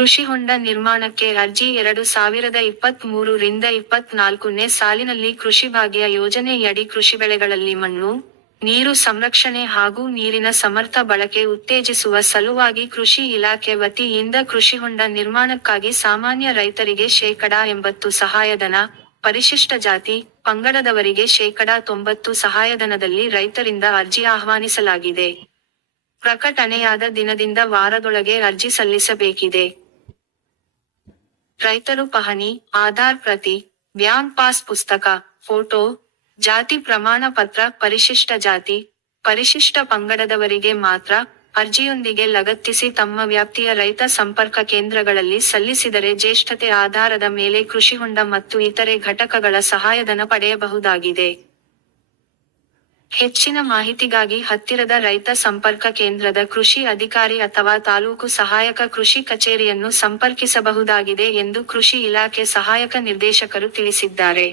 ಕೃಷಿ ಹೊಂಡ ನಿರ್ಮಾಣಕ್ಕೆ ಅರ್ಜಿ ಎರಡು ಸಾವಿರದ ಇಪ್ಪತ್ತ್ ರಿಂದ ಇಪ್ಪತ್ನಾಲ್ಕನೇ ಸಾಲಿನಲ್ಲಿ ಕೃಷಿ ಭಾಗ್ಯ ಯೋಜನೆಯಡಿ ಕೃಷಿ ಬೆಳೆಗಳಲ್ಲಿ ಮಣ್ಣು, ನೀರು ಸಂರಕ್ಷಣೆ ಹಾಗೂ ನೀರಿನ ಸಮರ್ಥ ಬಳಕೆ ಉತ್ತೇಜಿಸುವ ಸಲುವಾಗಿ ಕೃಷಿ ಇಲಾಖೆ ವತಿಯಿಂದ ಕೃಷಿ ಹೊಂಡ ನಿರ್ಮಾಣಕ್ಕಾಗಿ ಸಾಮಾನ್ಯ ರೈತರಿಗೆ ಶೇಕಡಾ ಎಂಬತ್ತು ಸಹಾಯಧನ, ಪರಿಶಿಷ್ಟ ಜಾತಿ, ಪಂಗಡದವರಿಗೆ ಶೇಕಡಾ ತೊಂಬತ್ತು ಸಹಾಯಧನದಲ್ಲಿ ರೈತರಿಂದ ಅರ್ಜಿ ಆಹ್ವಾನಿಸಲಾಗಿದೆ. ಪ್ರಕಟಣೆಯಾದ ದಿನದಿಂದ ವಾರದೊಳಗೆ ಅರ್ಜಿ ಸಲ್ಲಿಸಬೇಕಿದೆ. ರೈತರು ಪಹಣಿ, ಆಧಾರ್ ಪ್ರತಿ, ಬ್ಯಾಂಕ್ ಪಾಸ್ ಪುಸ್ತಕ, ಫೋಟೋ, ಜಾತಿ ಪ್ರಮಾಣ ಪತ್ರ ಪರಿಶಿಷ್ಟ ಜಾತಿ, ಪರಿಶಿಷ್ಟ ಪಂಗಡದವರಿಗೆ ಮಾತ್ರ, ಅರ್ಜಿಯೊಂದಿಗೆ ಲಗತ್ತಿಸಿ ತಮ್ಮ ವ್ಯಾಪ್ತಿಯ ರೈತ ಸಂಪರ್ಕ ಕೇಂದ್ರಗಳಲ್ಲಿ ಸಲ್ಲಿಸಿದರೆ ಜ್ಯೇಷ್ಠತೆ ಆಧಾರದ ಮೇಲೆ ಕೃಷಿ ಹೊಂಡ ಮತ್ತು ಇತರೆ ಘಟಕಗಳ ಸಹಾಯಧನ ಪಡೆಯಬಹುದಾಗಿದೆ. ಹೆಚ್ಚಿನ ಮಾಹಿತಿಗಾಗಿ ಹತ್ತಿರದ ರೈತ ಸಂಪರ್ಕ ಕೇಂದ್ರದ ಕೃಷಿ ಅಧಿಕಾರಿ ಅಥವಾ ತಾಲೂಕು ಸಹಾಯಕ ಕೃಷಿ ಕಚೇರಿಯನ್ನು ಸಂಪರ್ಕಿಸಬಹುದಾಗಿದೆ ಎಂದು ಕೃಷಿ ಇಲಾಖೆ ಸಹಾಯಕ ನಿರ್ದೇಶಕರು ತಿಳಿಸಿದ್ದಾರೆ.